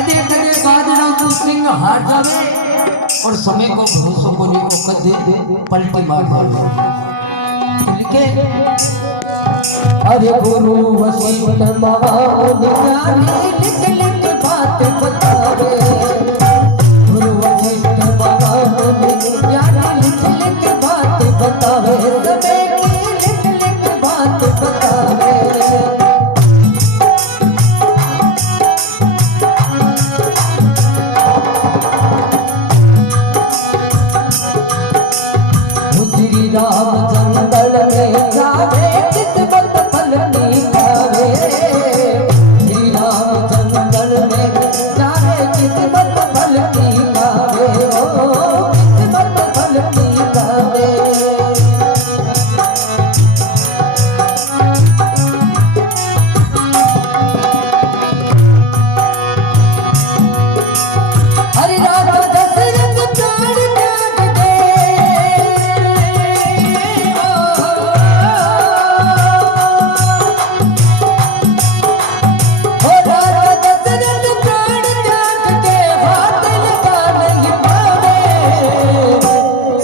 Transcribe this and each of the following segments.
कदे कदे गादड़ा तू सिंह हार जावे और समय को भरोसा को नहीं को कदे पलटी मार दे लिखे अरे गुरु वशिष्ठ महामुनि ज्ञानी लिख लिख बात बतावे गुरु वशिष्ठ महामुनि ज्ञानी लिख लिख बात बतावे समय की लिख लिख बात बतावे श्री राम जंगल में जावे किस्मत फल नहीं पावे श्री राम जंगल में जावे किस्मत फल नहीं पावे ओ किस्मत फल नहीं पावे हरि राजा दशरथ प्राण त्याग दे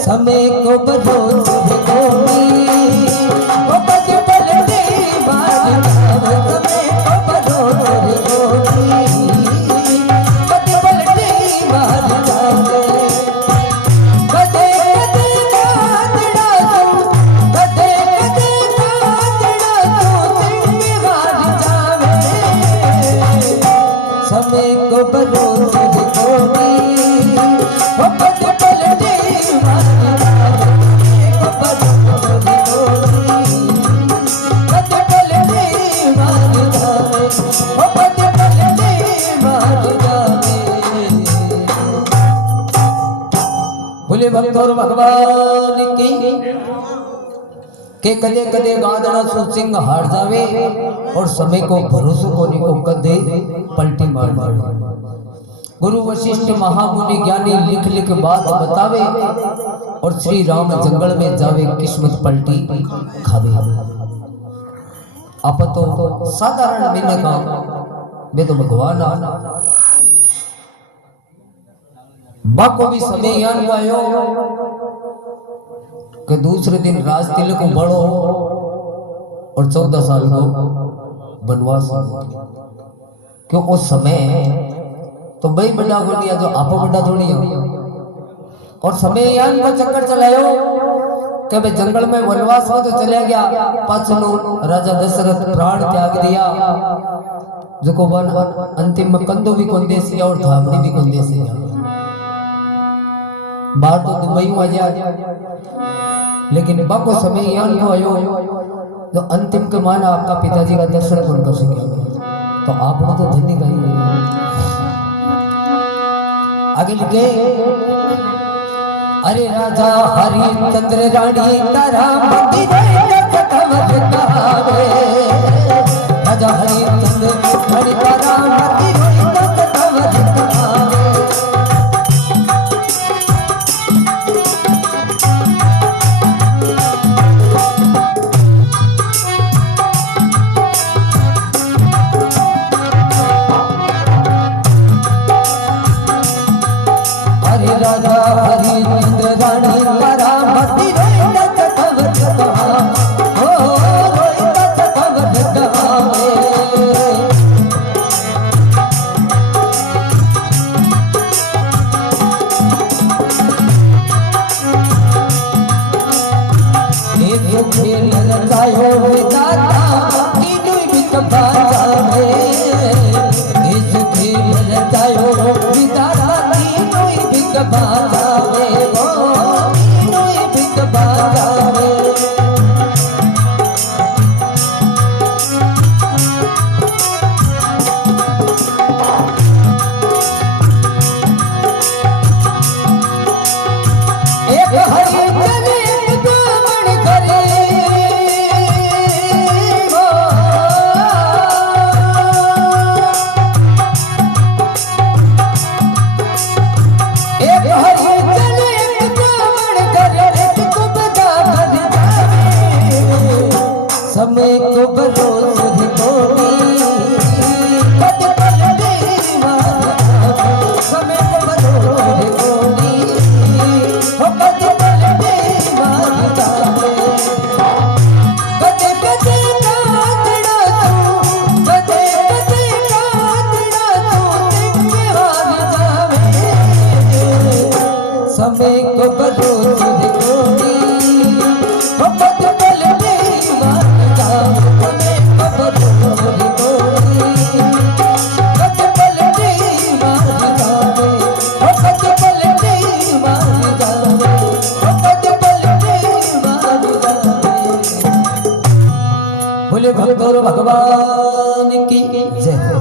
समय को भरोसे गोमी वो बज पलटे बाज समय को भरोसे गोमी बज पलटे बाज कदे कदे कातड़ा कदे कदे कातड़ा सिंह हार जावे समय को भरोसे गोमी वो बज पलटे बोले भक्त और भगवान की के कदे कदे गादड़ा सो सिंह हार जावे और समय को भरोसा को नहीं को कदे पलटी मार मारे गुरु वशिष्ठ महामुनि ज्ञानी लिख लिख बात बतावे और श्री राम जंगल में जावे किस्मत पलटी खावे आप तो साधारण मैंने कहा मैं तो भगवान माँ को भी समय याद आयो कि दूसरे दिन राज तिलक को बड़ो और 14 साल को वनवास क्यों उस समय तो भाई बड़ा हो गया जो आप बड़ा थोड़ी हो और समय यान का चक्कर चलायो कि भाई जंगल में वनवास में तो चले गया पाछलो राजा दशरथ प्राण त्याग दिया जो को वन अंतिम में कंदो भी कौन देसी और धामड़ी भी कौन देसी बाहर तो दुबई में आ जाए लेकिन बाको समय यान को आयो तो अंतिम के माना आपका पिताजी का दर्शन कौन कर सके तो आपने तो धन्य कही आगे लिखे अरे राजा हरिश्चंद्र रानी तारा मंदिर राजा हरिश्चंद्र रानी तारा मंदिर राजा हरिश्चंद्र रानी तारा मती रोहित कवच कहा हो रोहित कवच कहा भगवान की जय हो।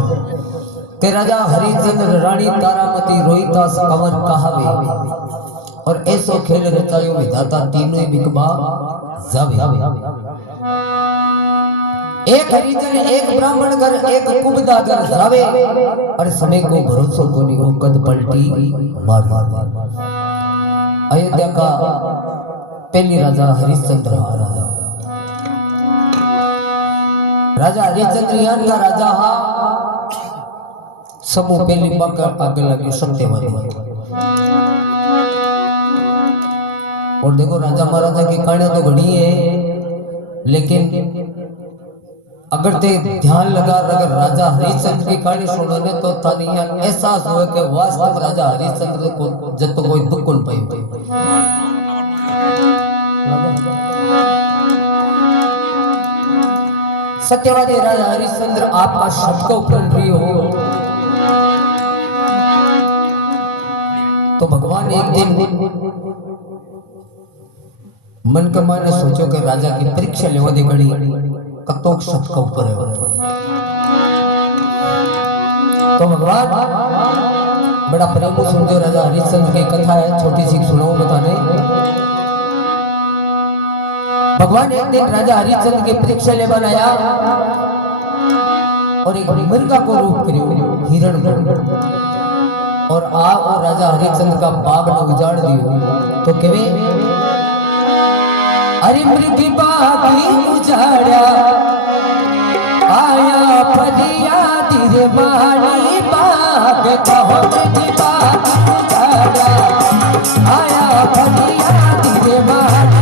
के राजा हरिचंद्र रानी तारामती रोहितास कंवर कहावे और ऐसो खेल रचायो विधाता तीनों बिकबा जावे। एक हरिजन एक ब्राह्मण घर एक कुबदा घर जावे और समय को भरोसो कोनी हो कद पलटी मार मार। अयोध्या का पहली राजा हरिश्चंद्र राजा हरिश्चंद्र यान का राजा हा समूह पहली मकर आगे लगी सत्यवादी। और देखो राजा महाराजा की कहानियां तो घड़ी है, लेकिन अगर ते ध्यान लगा अगर राजा हरिश्चंद्र की कहानी सुनो ने तो थाने एहसास हुए कि वास्तव राजा हरिश्चंद्र को जब तो कोई दुख कोन पाई। सत्यवादी राजा हरिश्चंद्र आपका शब्द को प्रिय हो तो भगवान एक दिन मन का माने सोचो कि राजा की परीक्षा लेवा दे कड़ी कतोक शब्द का ऊपर है। तो भगवान बड़ा प्रेम समझो राजा हरिश्चंद्र की कथा है, छोटी सी सुनाऊं बताने। भगवान एक दिन राजा हरिश्चंद्र की परीक्षा ले बनाया और एक मृगा को रूप करियो हिरण और आप और राजा हरिश्चंद्र का बाग ने उजाड़ दियो। तो केवे अरे मृग बाग उजाड़ा आया फरियाद रे मारी बाग कहो मृग बाग उजाड़ा आया फरियाद रे मारी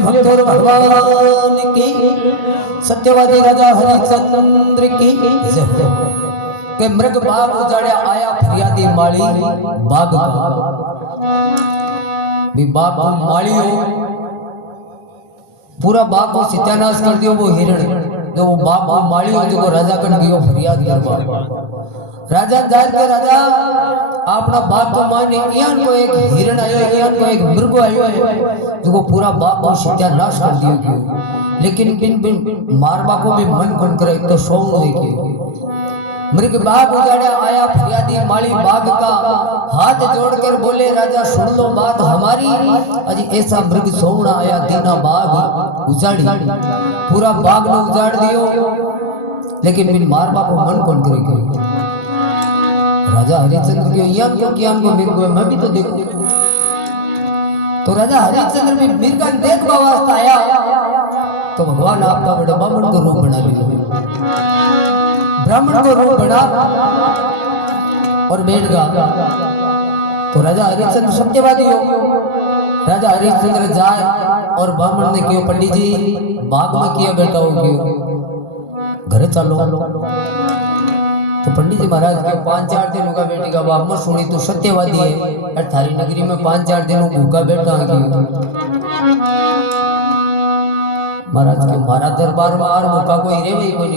भक्तों भगवान की सत्यवादी राजा हरिश्चंद्र की जय हो। के मृग बाग उजाड़े आया फरियादी माली बाग भी बाग को माली हो पूरा बाग को सत्यानाश कर दियो। वो हिरण जो वो बाग को माली हो जो राजा कन गयो फरियाद करवा। राजा जान के राजा अपना बाग को माने यान को एक हिरण आयो यान को एक मृग आयो है जो पूरा बाग को सत्यानाश कर दियो क्यों। लेकिन बिन बिन मारवा को भी मन कौन करे तो सोऊं देखिए। मृग बाग उजाड़ा आया फरियादी माली बाग का हाथ जोड़कर बोले राजा सुन लो बात हमारी। अजी ऐसा मृग सोना आया दीना बाग उजाड़ी पूरा बाग ने उजाड़ दियो। लेकिन बिन मारवा को मन कौन करे। राजा हरिश्चंद्र के यान को ज्ञान को मृग मैं भी तो देखूं। तो राजा हरिश्चंद्र भी मृग देख वास्ते आया तो भगवान आपका बड़ा ब्राह्मण को रूप बना लिया। ब्राह्मण को रूप बना और बैठ गया। तो राजा हरिश्चंद्र सत्यवादी हो। राजा हरिश्चंद्र जाए और ब्राह्मण ने क्यों पंडित जी बाग में किया बैठा हो क्यों घर चलो। तो पंडित जी महाराज के 5-4 दिन का बेटी का बाप में सुनी तो सत्यवादी है और थारी नगरी में 5-4 दिनों भूखा बैठा है महाराज के मारा दरबार में आर भूखा कोई रे भाई कोई